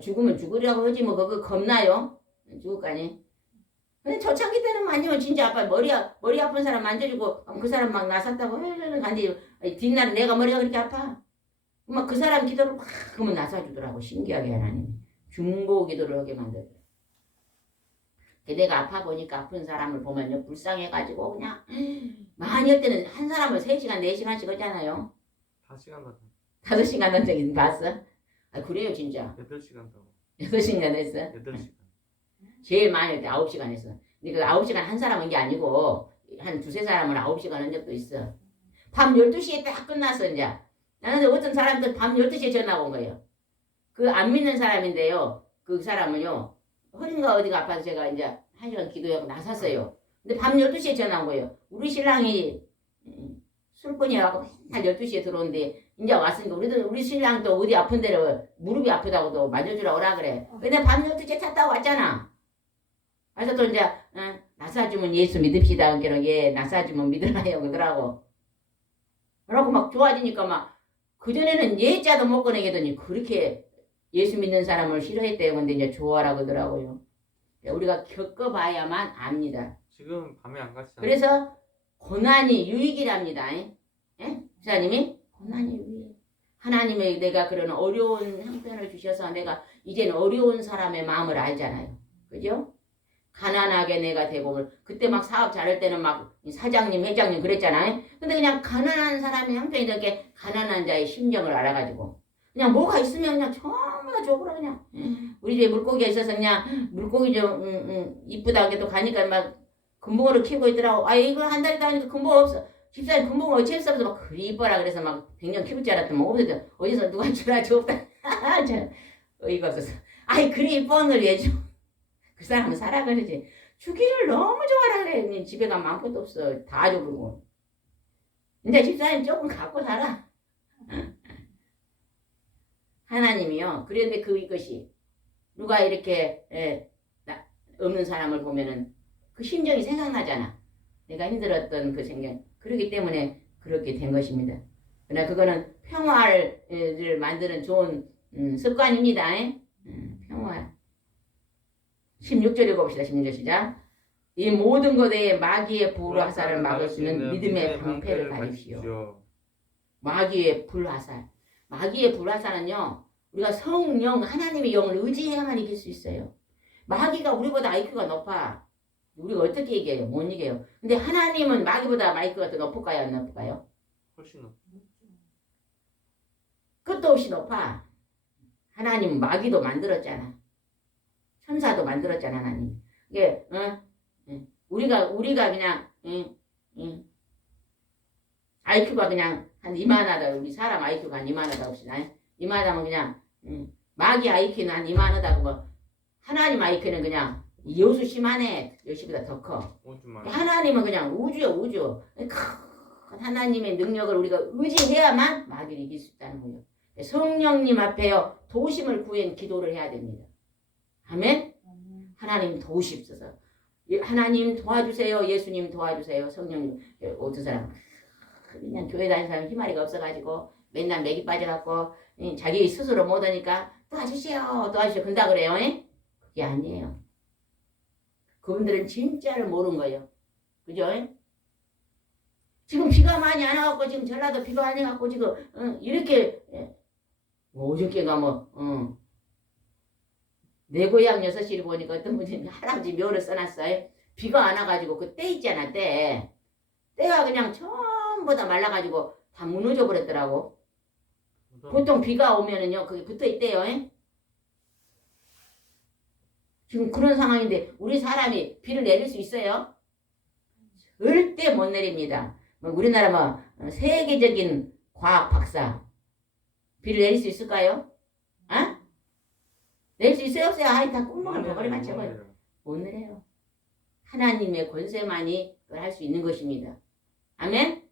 죽으면 죽으려고 하지 뭐 그거 겁나요? 죽을 거 아니. 근데 초창기 때는 만지면 진짜 아파. 머리 아픈 사람 만져주고 그 사람 막 나섰다고 간디 뒷날에 내가 머리가 그렇게 아파. 막 그 사람 기도를 막 그러면 나서주더라고. 신기하게 하나님 중보 기도를 하게 만들어. 내가 아파 보니까 아픈 사람을 보면요 불쌍해가지고 그냥 많이 할 때는 한 사람을 3시간 4시간씩 하잖아요. 5시간 더. 5시간 한 적이 봤어? 아 그래요 진짜. 8시간 더. 6시간 했어? 8시간. 제일 많이 할 때 9시간 했어. 근데 그 9시간 한 사람은 게 아니고 한 2-3사람을 9시간 한 적도 있어. 밤 12시에 딱 끝났어 이제. 나는 어떤 사람들 밤 12시에 전화가 온 거예요. 그 안 믿는 사람인데요. 그 사람은요. 허리가 어디가 아파서 제가 이제 1시간 기도하고 나섰어요. 근데 밤 12시에 전화 온 거예요. 우리 신랑이 술꾼이라고 맨날 12시에 들어오는데 이제 왔으니까 우리 신랑 또 어디 아픈 데로 무릎이 아프다고도 만져주라 오라 그래. 근데 밤 12시에 탔다고 왔잖아. 그래서 또 이제 나사주면 예수 믿읍시다. 그러게 나사주면 믿으라요 그러더라고. 그러고 막 좋아지니까 막 그전에는 예자도 못 꺼내겠더니 그렇게 예수 믿는 사람을 싫어했대요. 근데 이제 좋아라 그러더라고요. 우리가 겪어봐야만 압니다. 지금 밤에 안 가시잖아요. 그래서 고난이 유익이랍니다. 예? 목사님이 고난이 유익. 하나님의 내가 그런 어려운 형편을 주셔서 내가 이제는 어려운 사람의 마음을 알잖아요. 그죠? 가난하게 내가 대복을 그때 막 사업 잘할 때는 막 사장님 회장님 그랬잖아요. 근데 그냥 가난한 사람의 형편이 이렇게 가난한 자의 심정을 알아가지고 그냥 뭐가 있으면 그냥 전부 다 줘보라 그냥. 우리 집에 물고기가 있어서 그냥 물고기 좀 이쁘다 하게 가니까 막 금붕어를 키우고 있더라고. 아 이거 한 달이다 하니까 금붕어 없어. 집사님 금붕어 어찌 없어서 막 그리 이뻐라 그래서 막 100년 키울 줄 알았더니 뭐 없어서 어디서 누가 주라 줬다. 참 어이가 없어서. 아이 그리 이뻐한 걸 왜 줘? 그 사람은 사라 그러지. 주기를 너무 좋아라 그래. 집에 가면 아무것도 없어. 다 줘버리고. 근데 집사님 조금 갖고 살아. 하나님이요. 그런데 이것이 누가 이렇게 없는 사람을 보면은 그 심정이 생각나잖아. 내가 힘들었던 그 생각. 그렇기 때문에 그렇게 된 것입니다. 그러나 그거는 평화를 만드는 좋은 습관입니다. 평화. 16절 읽어봅시다. 16절 시작. 이 모든 것에 마귀의 불화살을 막을 수 있는 믿음의 방패를 가지시오. 마귀의 불화살. 마귀의 불화살은요. 우리가 성령 하나님의 영을 의지해야만 이길 수 있어요. 마귀가 우리보다 IQ가 높아. 우리가 어떻게 이겨요? 못 이겨요. 근데 하나님은 마귀보다 IQ가 더 높을까요? 안 높을까요? 훨씬 높. 끝도 없이 높아. 하나님은 마귀도 만들었잖아. 천사도 만들었잖아 하나님. 이게 우리가 그냥 IQ가 그냥 한 이만하다. 우리 사람 IQ가 한 이만하다 합시다. 이만하면 그냥 마귀 IQ는 한 이만하다고 뭐 하나님 IQ는 그냥 여수 심하네. 여시보다 더 커. 하나님은 그냥 우주요 우주. 큰 하나님의 능력을 우리가 의지해야만 마귀를 이길 수 있다는 거예요. 성령님 앞에요 도심을 구한 기도를 해야 됩니다. 아멘. 하나님 도우십소서. 하나님 도와주세요. 예수님 도와주세요. 성령님. 어떤 사람 그냥 교회 다니는 사람 희마리가 없어가지고 맨날 맥이 빠져갖고 자기 스스로 못하니까 도와주세요. 도와주세요. 근다 그래요. 그게 아니에요. 그분들은 진짜를 모르는 거예요. 그죠? 지금 비가 많이 안 와갖고 지금 전라도 비가 안 와갖고 지금 이렇게 어저께가 내 고향 6시를 보니까 어떤 분이 할아버지 묘를 써놨어요. 비가 안 와가지고 그 때 있잖아 때가 그냥 전부 다 말라가지고 다 무너져 버렸더라고. 보통 비가 오면은요 그게 붙어있대요. 지금 그런 상황인데 우리 사람이 비를 내릴 수 있어요? 절대 못 내립니다. 우리나라 세계적인 과학 박사. 비를 내릴 수 있을까요? 아? 내릴 수 있어요? 없어요? 아이, 다 꿀먹을 버거리만 채워요. 못 내려요. 하나님의 권세만이 그걸 할 수 있는 것입니다. 아멘?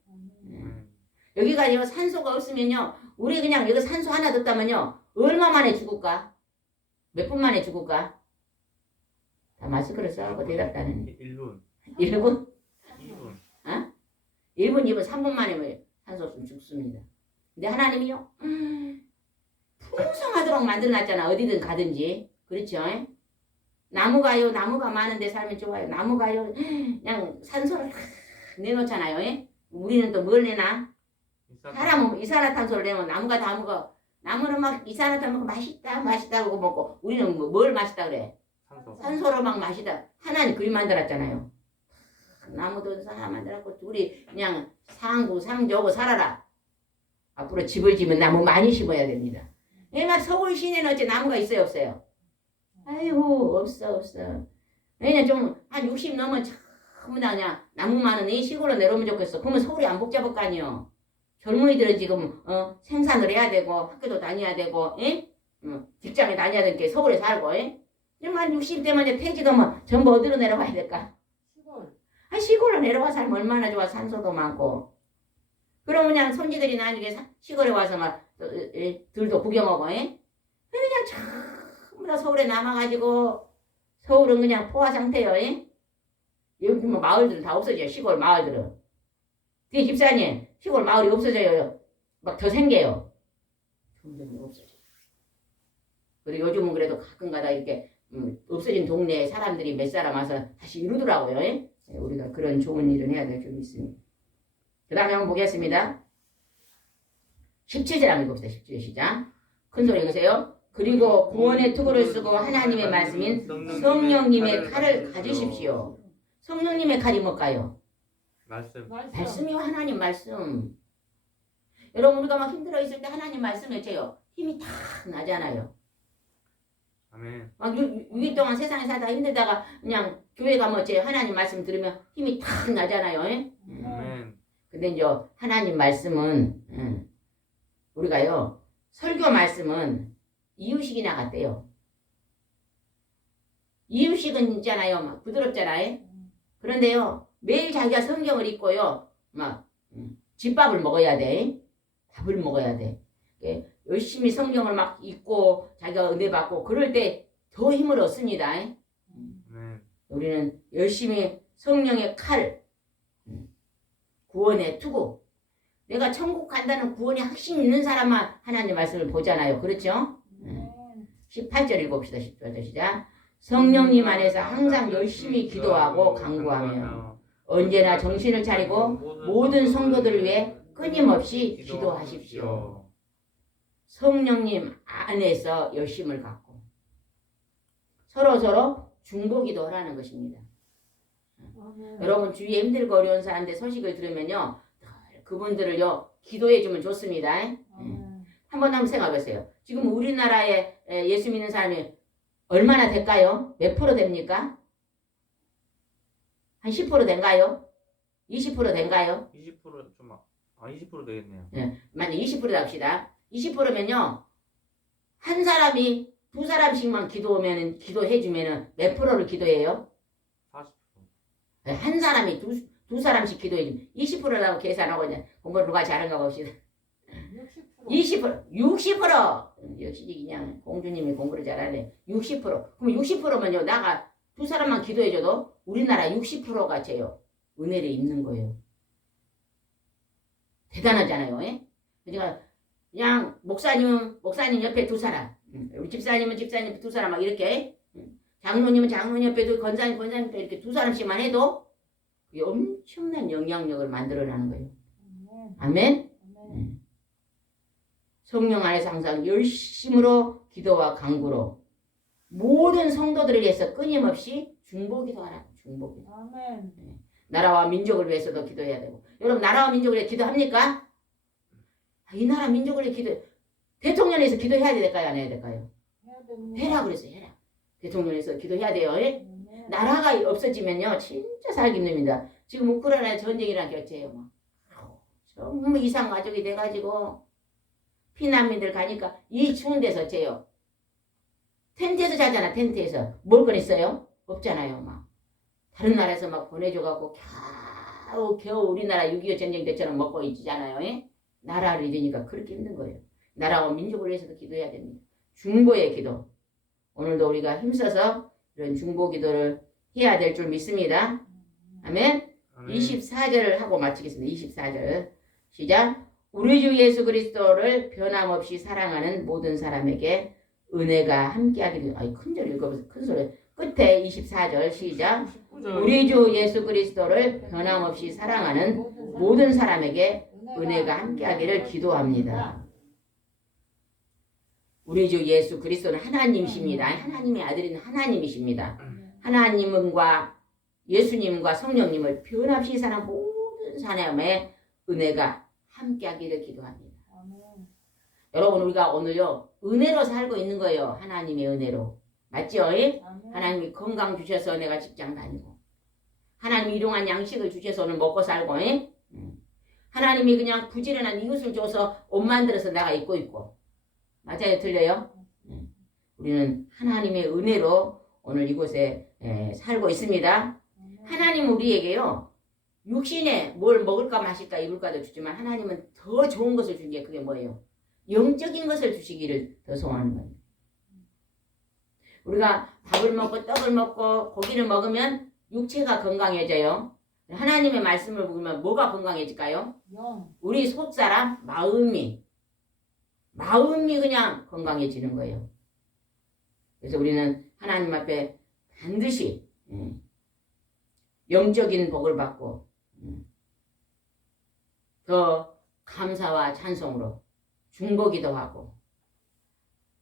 여기가 산소가 없으면요, 우리 그냥 여기 산소 하나 뒀다면요, 얼마 만에 죽을까? 몇 분 만에 죽을까? 다 마스크를 써갖고 대답하는 1분. 1분? 2분. 1분, 2분, 3분 만에 산소 없으면 죽습니다. 근데 하나님이요, 풍성하도록 만들어놨잖아. 어디든 가든지. 그렇죠? 나무가요, 나무가 많은데 살면 좋아요. 나무가요, 그냥 산소를 다 내놓잖아요. 우리는 또 뭘 내나? 사람은 이산화탄소를 내면 나무가 다 먹어. 나무는 막 이산화탄소 먹고 맛있다 그러고 먹고, 우리는 뭘 맛있다 그래? 산소. 산소로 막 마시다. 하나님 그림 만들었잖아요. 나무도 사람 만들었고 둘이 그냥 상부 상조고 살아라. 앞으로 집을 지면 나무 많이 심어야 됩니다. 막 서울 시내는 어째 나무가 있어요 없어요? 아이고 없어. 왜냐 좀한 60 넘으면 전부 다 그냥 나무 많은 이 시골로 내려오면 좋겠어. 그러면 서울이 안 복잡할 거 아니에요. 젊은이들은 지금 생산을 해야 되고 학교도 다녀야 되고 직장에 다녀야 되니까 서울에 살고 한 60대면 이제 퇴직하면 전부 어디로 내려가야 될까? 시골로 내려와 살면 얼마나 좋아. 산소도 많고. 그럼 그냥 손지들이 나중에 시골에 와서 막 들도 구경하고 그냥 전부 다 서울에 남아가지고 서울은 그냥 포화 상태예요. 여기 뭐 마을들은 다 없어져요. 시골 마을들은. 뒤에 집사님 시골 마을이 없어져요. 막 더 생겨요. 점점 없어져요. 그리고 요즘은 그래도 가끔가다 이렇게 없어진 동네에 사람들이 몇 사람 와서 다시 이루더라고요. 우리가 그런 좋은 일을 해야 될 줄 믿습니다. 그 다음에 한번 보겠습니다. 17절 한번 읽읍시다. 17절 시작. 큰 소리 읽으세요. 그리고 구원의 투구를 쓰고 하나님의 말씀인 성령님의 칼을 가지십시오. 성령님의 칼이 뭘까요? 말씀이요. 하나님 말씀. 여러분 우리가 막 힘들어 있을 때 하나님 말씀을 쳐요. 힘이 탁 나잖아요. 아멘. 막 6일 동안 세상에 살다가 힘들다가 그냥 교회 가면 제 하나님 말씀 들으면 힘이 탁 나잖아요. 아멘. 근데 이제 하나님 말씀은 우리가요 설교 말씀은 이유식이나 같대요. 이유식은 있잖아요. 막 부드럽잖아요. 그런데요 매일 자기가 성경을 읽고요 막 집밥을 먹어야 돼. 밥을 먹어야 돼. 열심히 성경을 막 읽고 자기가 은혜 받고 그럴 때 더 힘을 얻습니다. 우리는 열심히 성령의 칼, 구원의 투구. 내가 천국 간다는 구원의 확신 있는 사람만 하나님 말씀을 보잖아요. 그렇죠? 18절 읽어봅시다. 18절 시작. 성령님 안에서 항상 열심히 기도하고 간구하며 언제나 정신을 차리고 모든 성도들을 위해 끊임없이 기도하십시오. 성령님 안에서 열심을 갖고 서로 중보기도 하라는 것입니다. 여러분 주위에 힘들고 어려운 사람들 소식을 들으면요 그분들을요 기도해 주면 좋습니다. 한번 생각해보세요. 지금 우리나라에 예수 믿는 사람이 얼마나 될까요? 몇 프로 됩니까? 한 10% 된가요? 20% 된가요? 20% 좀 20% 되겠네요. 만약 20%다 합시다. 20%면요 한 사람이 두 사람씩만 기도해주면은 몇 프로를 기도해요? 40%. 한 사람이 두 사람씩 기도해주면 20%라고 계산하고 이제 공부를 누가 잘한가 봅시다. 20%, 60%. 역시 그냥 공주님이 공부를 잘하네. 60%. 그럼 60%면요 나가 두 사람만 기도해줘도 우리나라 60%가 제요 은혜를 입는 거예요. 대단하잖아요. 그러니까 그냥 목사님 옆에 두 사람, 우리 집사님은 집사님 두 사람 막 이렇게, 장로님은 장로님 옆에도 권사님 옆에 이렇게 두 사람씩만 해도 그게 엄청난 영향력을 만들어내는 거예요. 아멘. 성령 안에서 항상 열심으로 기도와 간구로 모든 성도들을 위해서 끊임없이 중보기도하라. 중보기도. 아멘. 나라와 민족을 위해서도 기도해야 되고. 여러분 나라와 민족을 위해 기도합니까? 이 나라 민족을 위해 기도. 대통령에서 기도해야 될까요? 안 해야 될까요? 해라 그랬어요. 해라. 대통령에서 기도해야 돼요. 나라가 없어지면요 진짜 살기 힘듭니다. 지금 우크라이나 전쟁이랑 격제예요. 전부 이상 가족이 돼가지고 피난민들 가니까 이 추운 데서 재요. 텐트에서 자잖아. 텐트에서. 뭘 꺼냈어요? 없잖아요. 막 다른 나라에서 막 보내줘갖고 겨우 우리나라 6.25 전쟁 때처럼 먹고 있잖아요. 예? 나라를 잃으니까 그렇게 힘든 거예요. 나라와 민족을 위해서도 기도해야 됩니다. 중보의 기도. 오늘도 우리가 힘써서 이런 중보 기도를 해야 될 줄 믿습니다. 아멘. 아멘. 24절을 하고 마치겠습니다. 24절 시작. 우리 주 예수 그리스도를 변함없이 사랑하는 모든 사람에게 은혜가 함께하기를. 아이 큰절 읽어보세요. 큰 소리. 끝에 24절 시작. 19절. 우리 주 예수 그리스도를 변함없이 사랑하는 모든 사람에게 은혜가 함께하기를 기도합니다. 우리 주 예수 그리스도는 하나님이십니다. 하나님의 아들인 하나님이십니다. 하나님과 예수님과 성령님을 변함없이 사랑하는 모든 사람의 은혜가 함께하기를 기도합니다. 아멘. 여러분 우리가 오늘요 은혜로 살고 있는 거예요. 하나님의 은혜로. 맞죠? 아멘. 하나님이 건강 주셔서 내가 직장 다니고 하나님이 일용한 양식을 주셔서 오늘 먹고 살고 하나님이 그냥 부지런한 이웃을 줘서 옷 만들어서 내가 입고 있고 맞아요? 틀려요? 우리는 하나님의 은혜로 오늘 이곳에 살고 있습니다. 하나님 우리에게요 육신에 뭘 먹을까 마실까 입을까도 주지만 하나님은 더 좋은 것을 준 게 그게 뭐예요? 영적인 것을 주시기를 더 소원하는 거예요. 우리가 밥을 먹고 떡을 먹고 고기를 먹으면 육체가 건강해져요. 하나님의 말씀을 먹으면 뭐가 건강해질까요? 영. 우리 속사람 마음이 그냥 건강해지는 거예요. 그래서 우리는 하나님 앞에 반드시 영적인 복을 받고 더 감사와 찬송으로 중보기도 하고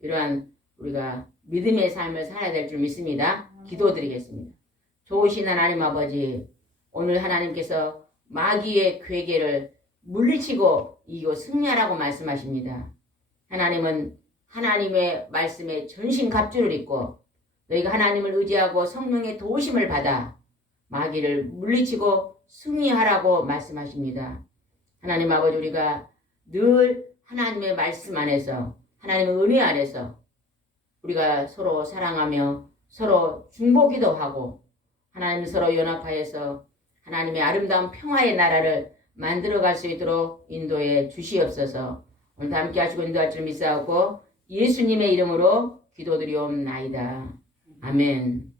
이러한 우리가 믿음의 삶을 살아야 될 줄 믿습니다. 기도드리겠습니다. 좋으신 하나님 아버지, 오늘 하나님께서 마귀의 괴계를 물리치고 이기고 승리하라고 말씀하십니다. 하나님은 하나님의 말씀에 전신갑주를 입고 너희가 하나님을 의지하고 성령의 도우심을 받아 마귀를 물리치고 승리하라고 말씀하십니다. 하나님 아버지, 우리가 늘 하나님의 말씀 안에서 하나님의 은혜 안에서 우리가 서로 사랑하며 서로 중보기도 하고 하나님 서로 연합하여서 하나님의 아름다운 평화의 나라를 만들어갈 수 있도록 인도해 주시옵소서. 오늘도 함께 하시고 인도할 줄 믿사옵고 예수님의 이름으로 기도드리옵나이다. 아멘.